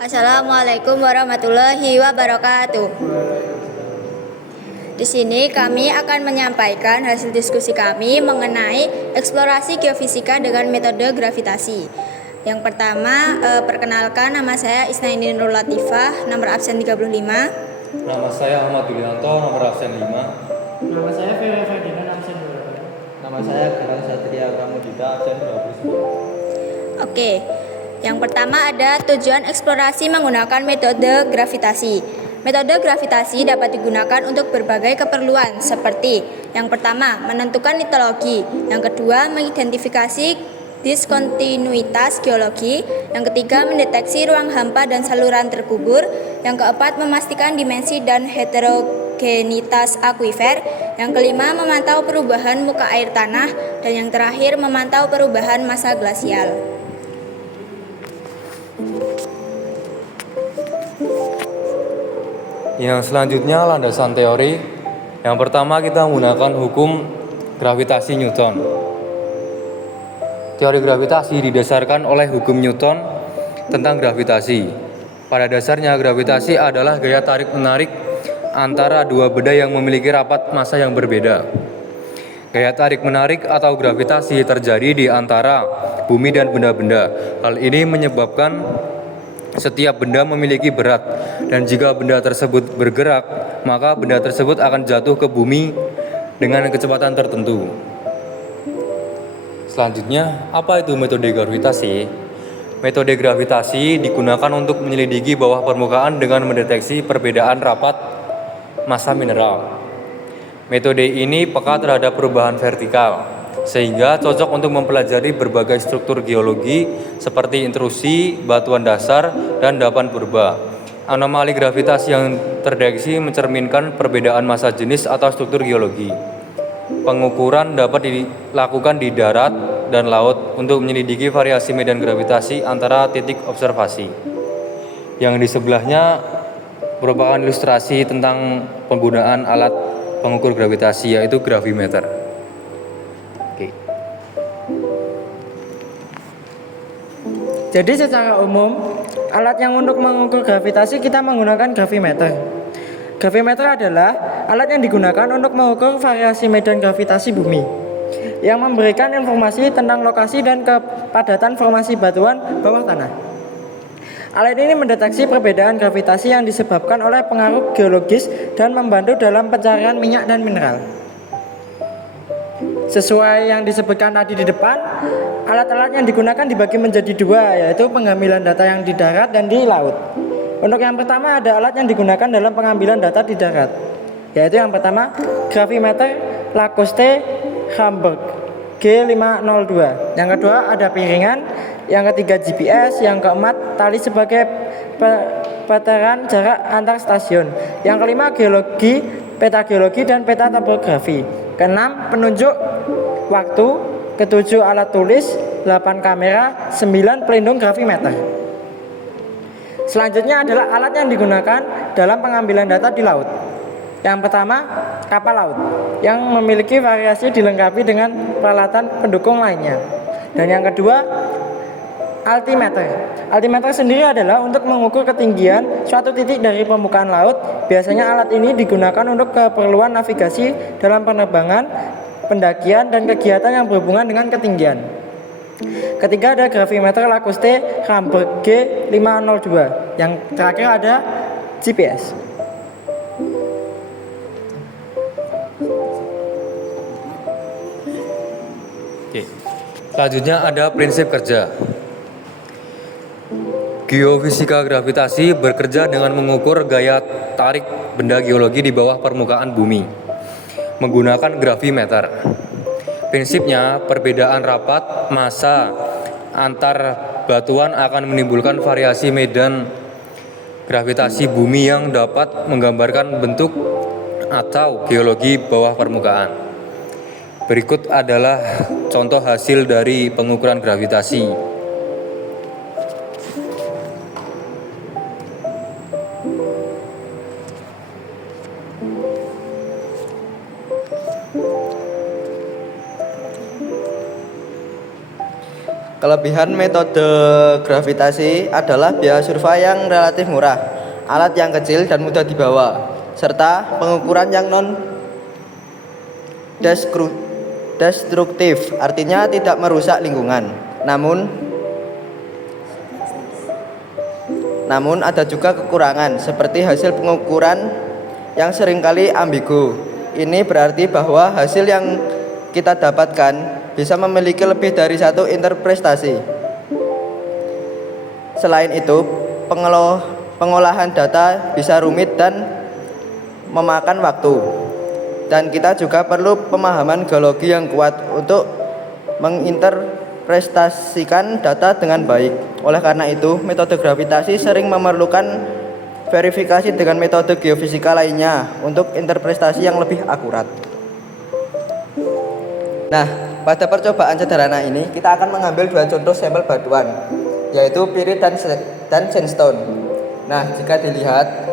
Assalamualaikum warahmatullahi wabarakatuh. Di sini kami akan menyampaikan hasil diskusi kami mengenai eksplorasi geofisika dengan metode gravitasi. Yang pertama, perkenalkan, nama saya Isnaini Nurul Latifah, nomor absen 35. Nama saya Ahmad Yulianto, nomor absen 5. Nama saya Ferry Ferdinand, absen 2. Nama saya Galang Satria Pramudita, absen 29. Oke, yang pertama ada tujuan eksplorasi menggunakan metode gravitasi. Metode gravitasi dapat digunakan untuk berbagai keperluan seperti yang pertama, menentukan litologi, yang kedua, mengidentifikasi diskontinuitas geologi, yang ketiga, mendeteksi ruang hampa dan saluran terkubur, yang keempat, memastikan dimensi dan heterogenitas akuifer, yang kelima, memantau perubahan muka air tanah, dan yang terakhir, memantau perubahan massa glasial. Yang selanjutnya landasan teori. Yang pertama kita menggunakan hukum gravitasi Newton. Teori gravitasi didasarkan oleh hukum Newton tentang gravitasi. Pada dasarnya gravitasi adalah gaya tarik-menarik antara dua benda yang memiliki rapat massa yang berbeda. Gaya tarik-menarik atau gravitasi terjadi di antara bumi dan benda-benda. Hal ini menyebabkan setiap benda memiliki berat, dan jika benda tersebut bergerak, maka benda tersebut akan jatuh ke bumi dengan kecepatan tertentu. Selanjutnya, apa itu metode gravitasi? Metode gravitasi digunakan untuk menyelidiki bawah permukaan dengan mendeteksi perbedaan rapat massa mineral. Metode ini peka terhadap perubahan vertikal, sehingga cocok untuk mempelajari berbagai struktur geologi seperti intrusi, batuan dasar, dan endapan purba. Anomali gravitasi yang terdeteksi mencerminkan perbedaan massa jenis atau struktur geologi. Pengukuran dapat dilakukan di darat dan laut untuk menyelidiki variasi medan gravitasi antara titik observasi. Yang di sebelahnya merupakan ilustrasi tentang penggunaan alat pengukur gravitasi, yaitu gravimeter. Jadi secara umum, alat yang untuk mengukur gravitasi kita menggunakan gravimeter. Gravimeter adalah alat yang digunakan untuk mengukur variasi medan gravitasi bumi, yang memberikan informasi tentang lokasi dan kepadatan formasi batuan bawah tanah. Alat ini mendeteksi perbedaan gravitasi yang disebabkan oleh pengaruh geologis dan membantu dalam pencarian minyak dan mineral. Sesuai yang disebutkan tadi di depan, alat-alat yang digunakan dibagi menjadi dua, yaitu pengambilan data yang di darat dan di laut. Untuk yang pertama ada alat yang digunakan dalam pengambilan data di darat, yaitu yang pertama gravimeter Lacoste Hamburg G502. Yang kedua ada piringan, yang ketiga GPS, yang keempat tali sebagai peteran jarak antar stasiun. Yang kelima geologi, peta geologi dan peta topografi. Keenam penunjuk waktu, ketujuh alat tulis, 8 kamera, 9 pelindung gravimeter. Selanjutnya adalah alat yang digunakan dalam pengambilan data di laut. Yang pertama, kapal laut yang memiliki variasi dilengkapi dengan peralatan pendukung lainnya. Dan yang kedua, altimeter. Altimeter sendiri adalah untuk mengukur ketinggian suatu titik dari permukaan laut. Biasanya alat ini digunakan untuk keperluan navigasi dalam penerbangan, pendakian, dan kegiatan yang berhubungan dengan ketinggian. Ketiga ada gravimeter Lacoste Hamburg G502. Yang terakhir ada GPS. Oke. Selanjutnya ada prinsip kerja. Geofisika gravitasi bekerja dengan mengukur gaya tarik benda geologi di bawah permukaan bumi menggunakan gravimeter. Prinsipnya, perbedaan rapat massa antar batuan akan menimbulkan variasi medan gravitasi bumi yang dapat menggambarkan bentuk atau geologi bawah permukaan. Berikut adalah contoh hasil dari pengukuran gravitasi. Kelebihan metode gravitasi adalah biaya survei yang relatif murah, alat yang kecil dan mudah dibawa, serta pengukuran yang destruktif, artinya tidak merusak lingkungan. Namun ada juga kekurangan, seperti hasil pengukuran yang seringkali ambigu. Ini berarti bahwa hasil yang kita dapatkan bisa memiliki lebih dari satu interpretasi. Selain itu, pengolahan data bisa rumit dan memakan waktu. Dan kita juga perlu pemahaman geologi yang kuat untuk menginterpretasikan data dengan baik. Oleh karena itu, metode gravitasi sering memerlukan verifikasi dengan metode geofisika lainnya untuk interpretasi yang lebih akurat. Nah, pada percobaan sederhana ini, kita akan mengambil dua contoh sampel batuan, yaitu pirit dan sandstone. Nah, jika dilihat,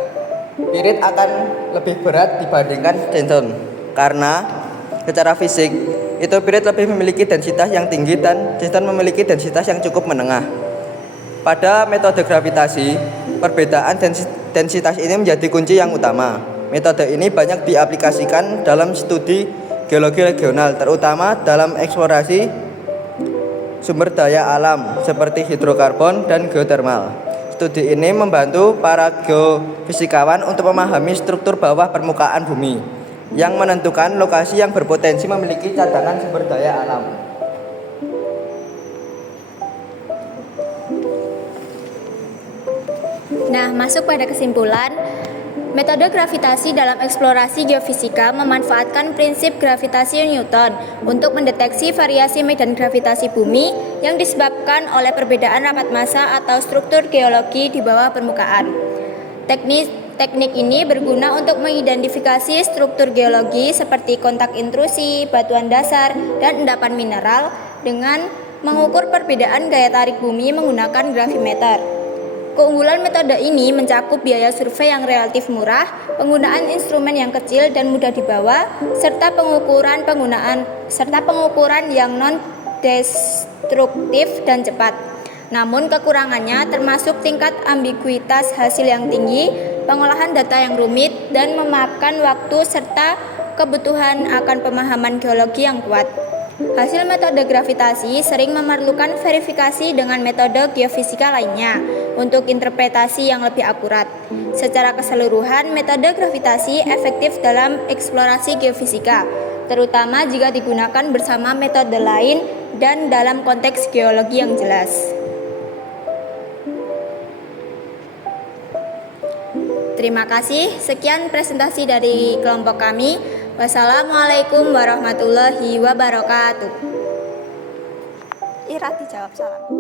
pirit akan lebih berat dibandingkan sandstone, karena secara fisik, itu pirit lebih memiliki densitas yang tinggi dan sandstone memiliki densitas yang cukup menengah. Pada metode gravitasi, perbedaan densitas ini menjadi kunci yang utama. Metode ini banyak diaplikasikan dalam studi geologi regional, terutama dalam eksplorasi sumber daya alam seperti hidrokarbon dan geotermal. Studi ini membantu para geofisikawan untuk memahami struktur bawah permukaan bumi yang menentukan lokasi yang berpotensi memiliki cadangan sumber daya alam. Nah, masuk pada kesimpulan, metode gravitasi dalam eksplorasi geofisika memanfaatkan prinsip gravitasi Newton untuk mendeteksi variasi medan gravitasi bumi yang disebabkan oleh perbedaan rapat massa atau struktur geologi di bawah permukaan. Teknik ini berguna untuk mengidentifikasi struktur geologi seperti kontak intrusi, batuan dasar, dan endapan mineral dengan mengukur perbedaan gaya tarik bumi menggunakan gravimeter. Keunggulan metode ini mencakup biaya survei yang relatif murah, penggunaan instrumen yang kecil dan mudah dibawa, serta pengukuran yang non-destruktif dan cepat. Namun kekurangannya termasuk tingkat ambiguitas hasil yang tinggi, pengolahan data yang rumit dan memakan waktu serta kebutuhan akan pemahaman geologi yang kuat. Hasil metode gravitasi sering memerlukan verifikasi dengan metode geofisika lainnya untuk interpretasi yang lebih akurat. Secara keseluruhan, metode gravitasi efektif dalam eksplorasi geofisika, terutama jika digunakan bersama metode lain dan dalam konteks geologi yang jelas. Terima kasih. Sekian presentasi dari kelompok kami. Wassalamualaikum warahmatullahi wabarakatuh. Ira dijawab salam.